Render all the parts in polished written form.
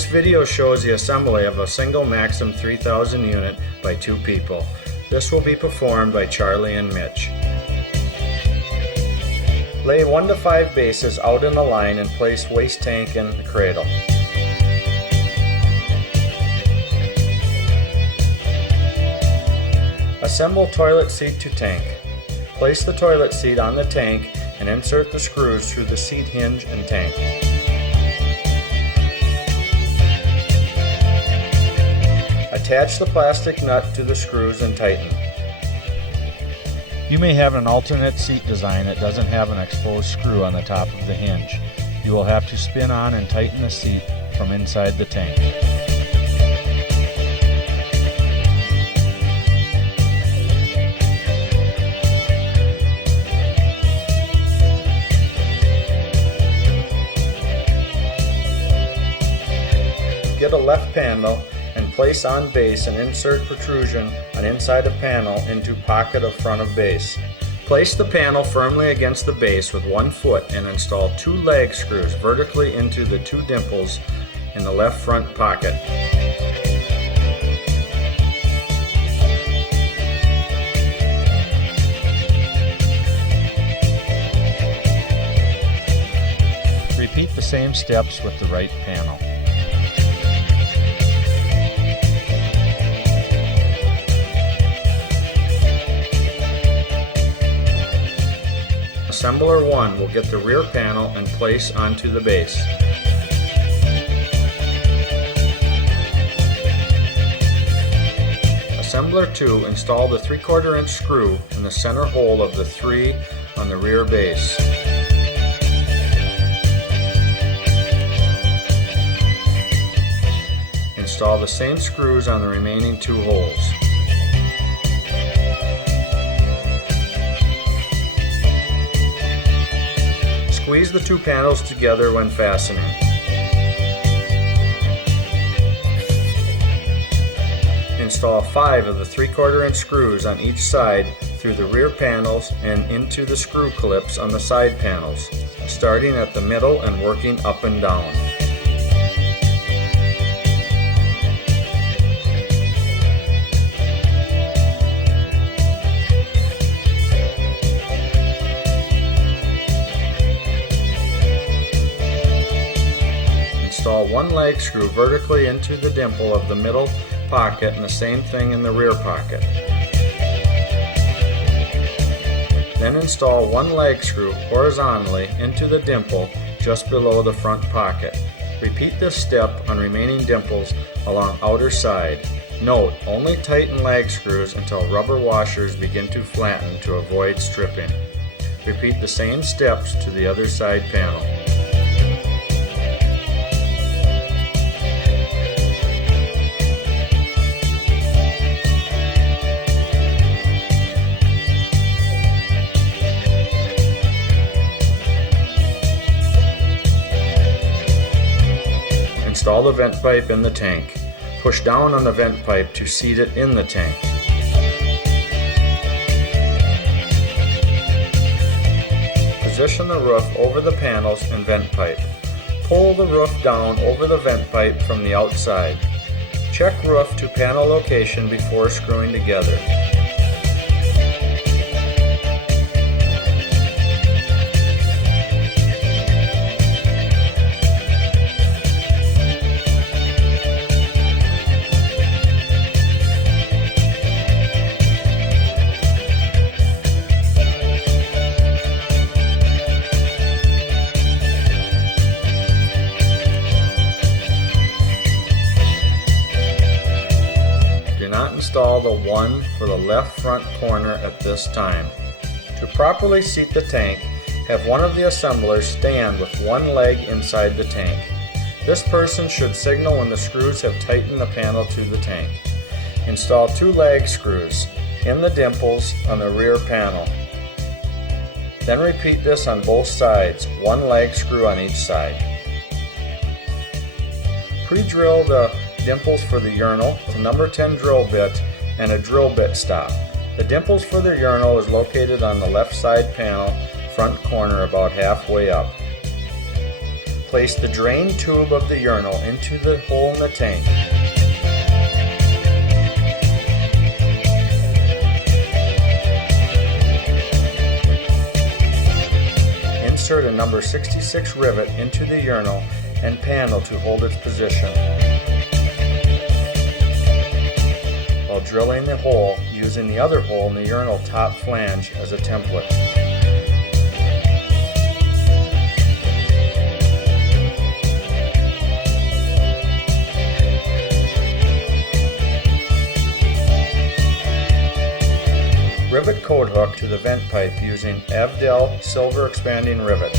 This video shows the assembly of a single Maxim 3000 unit by 2 people. This will be performed by Charlie and Mitch. Lay 1 to 5 bases out in a line and place waste tank in the cradle. Assemble toilet seat to tank. Place the toilet seat on the tank and insert the screws through the seat hinge and tank. Attach the plastic nut to the screws and tighten. You may have an alternate seat design that doesn't have an exposed screw on the top of the hinge. You will have to spin on and tighten the seat from inside the tank. Get a left panel and place on base and insert protrusion on inside of panel into pocket of front of base. Place the panel firmly against the base with 1 foot and install 2 lag screws vertically into the 2 dimples in the left front pocket. Repeat the same steps with the right panel. Assembler 1 will get the rear panel and place onto the base. Assembler 2 install the 3/4 inch screw in the center hole of the 3 on the rear base. Install the same screws on the remaining 2 holes. Squeeze the 2 panels together when fastening. Install 5 of the 3/4 inch screws on each side through the rear panels and into the screw clips on the side panels, starting at the middle and working up and down. Install 1 lag screw vertically into the dimple of the middle pocket and the same thing in the rear pocket. Then install 1 lag screw horizontally into the dimple just below the front pocket. Repeat this step on remaining dimples along outer side. Note, only tighten lag screws until rubber washers begin to flatten to avoid stripping. Repeat the same steps to the other side panel. Install the vent pipe in the tank. Push down on the vent pipe to seat it in the tank. Position the roof over the panels and vent pipe. Pull the roof down over the vent pipe from the outside. Check roof to panel location before screwing together. Install the 1 for the left front corner at this time. To properly seat the tank, have one of the assemblers stand with 1 leg inside the tank. This person should signal when the screws have tightened the panel to the tank. Install 2 lag screws in the dimples on the rear panel. Then repeat this on both sides, 1 lag screw on each side. Pre-drill the dimples for the urinal with a number 10 drill bit and a drill bit stop. The dimples for the urinal is located on the left side panel, front corner about halfway up. Place the drain tube of the urinal into the hole in the tank. Insert a number 66 rivet into the urinal and panel to hold its position. While drilling the hole, using the other hole in the urinal top flange as a template. Rivet coat hook to the vent pipe using Avdel silver expanding rivet.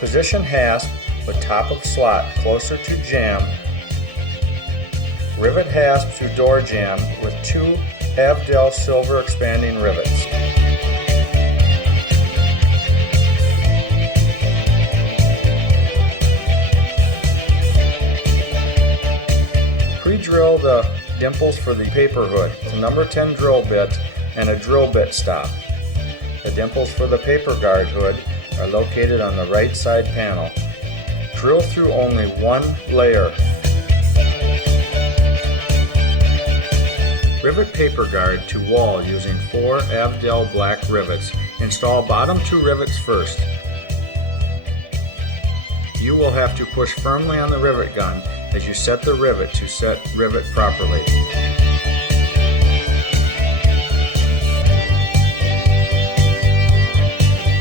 Position hasp with top of slot closer to jamb. Rivet hasp to door jamb with 2 Avdel silver expanding rivets. Pre-drill the dimples for the paper hood with a number 10 drill bit and a drill bit stop. The dimples for the paper guard hood are located on the right side panel. Drill through only one layer. Rivet paper guard to wall using 4 Avdel black rivets. Install bottom 2 rivets first. You will have to push firmly on the rivet gun as you set the rivet to set rivet properly.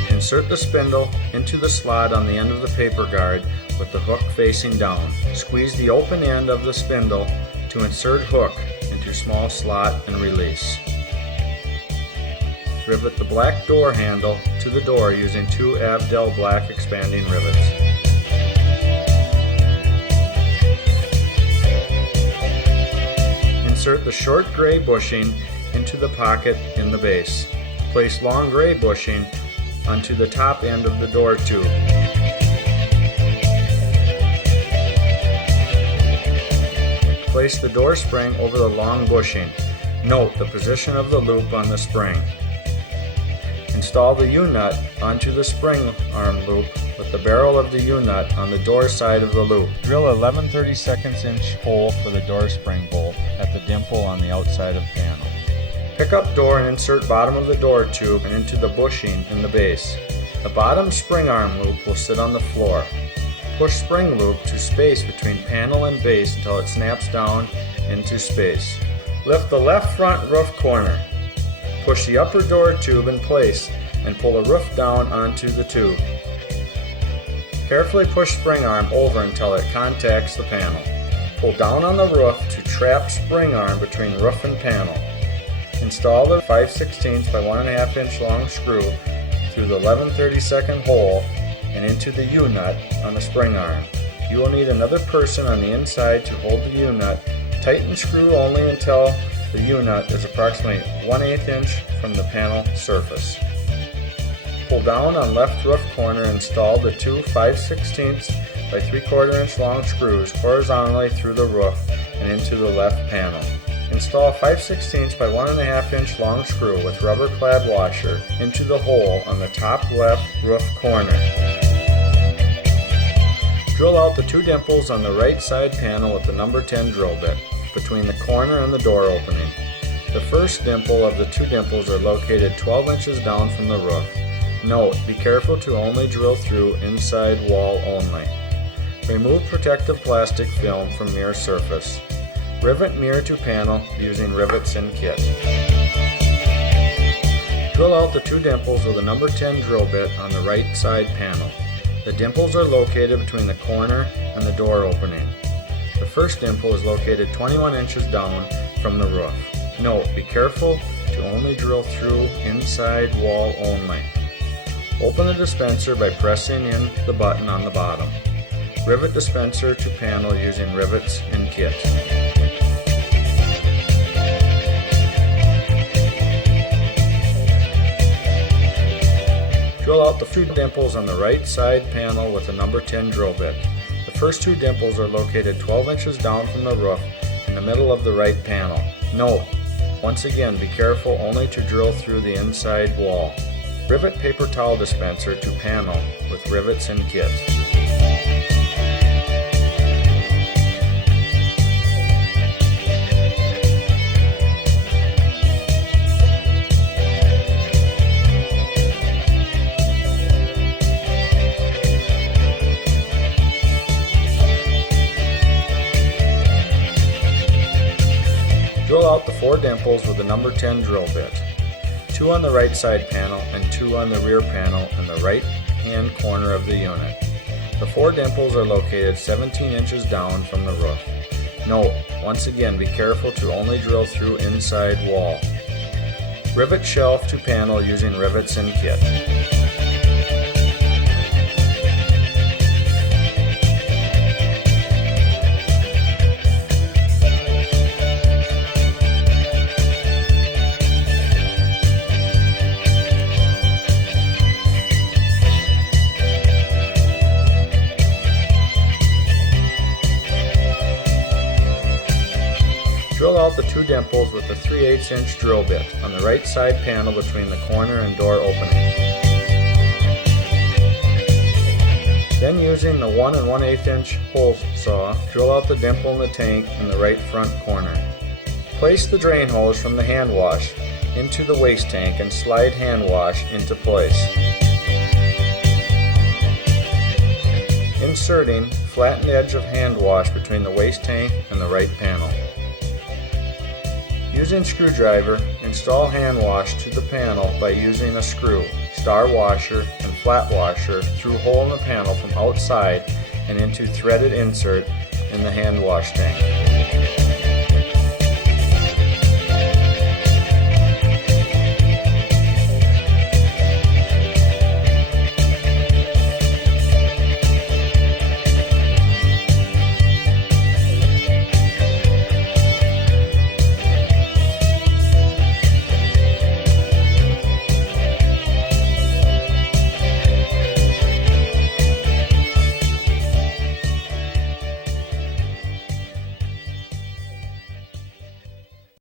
Insert the spindle into the slot on the end of the paper guard with the hook facing down. Squeeze the open end of the spindle to insert hook into small slot and release. Rivet the black door handle to the door using 2 Avdel black expanding rivets. Insert the short gray bushing into the pocket in the base. Place long gray bushing onto the top end of the door tube. Place the door spring over the long bushing. Note the position of the loop on the spring. Install the U-nut onto the spring arm loop with the barrel of the U-nut on the door side of the loop. Drill 11/32 inch hole for the door spring bolt at the dimple on the outside of panel. Pick up door and insert bottom of the door tube and into the bushing in the base. The bottom spring arm loop will sit on the floor. Push spring loop to space between panel and base until it snaps down into space. Lift the left front roof corner. Push the upper door tube in place and pull the roof down onto the tube. Carefully push spring arm over until it contacts the panel. Pull down on the roof to trap spring arm between roof and panel. Install the 5/16 by 1.5 inch long screw through the 11/32 hole and into the U-nut on the spring arm. You will need another person on the inside to hold the U-nut. Tighten screw only until the U-nut is approximately 1/8 inch from the panel surface. Pull down on left roof corner and install the 2 5/16 by 3/4 inch long screws horizontally through the roof and into the left panel. Install 5/16 by 1.5 inch long screw with rubber clad washer into the hole on the top left roof corner. Drill out the 2 dimples on the right side panel with the number 10 drill bit between the corner and the door opening. The first dimple of the 2 dimples are located 12 inches down from the roof. Note, be careful to only drill through inside wall only. Remove protective plastic film from mirror surface. Rivet mirror to panel using rivets in kit. Drill out the 2 dimples with a number 10 drill bit on the right side panel. The dimples are located between the corner and the door opening. The first dimple is located 21 inches down from the roof. Note, be careful to only drill through inside wall only. Open the dispenser by pressing in the button on the bottom. Rivet dispenser to panel using rivets in kit. Drill out the 2 dimples on the right side panel with a number 10 drill bit. The first 2 dimples are located 12 inches down from the roof in the middle of the right panel. Note, Once again, be careful only to drill through the inside wall. Rivet paper towel dispenser to panel with rivets and kit. Drill out the 4 dimples with the number 10 drill bit. 2 on the right side panel and 2 on the rear panel in the right hand corner of the unit. The 4 dimples are located 17 inches down from the roof. Note, once again, be careful to only drill through inside wall. Rivet shelf to panel using rivets and kit. Drill out the 2 dimples with the 3/8 inch drill bit on the right side panel between the corner and door opening. Then using the 1 1/8 inch hole saw, drill out the dimple in the tank in the right front corner. Place the drain hose from the hand wash into the waste tank and slide hand wash into place. Inserting flattened edge of hand wash between the waste tank and the right panel. Using screwdriver, install hand wash to the panel by using a screw, star washer, and flat washer through hole in the panel from outside and into threaded insert in the hand wash tank.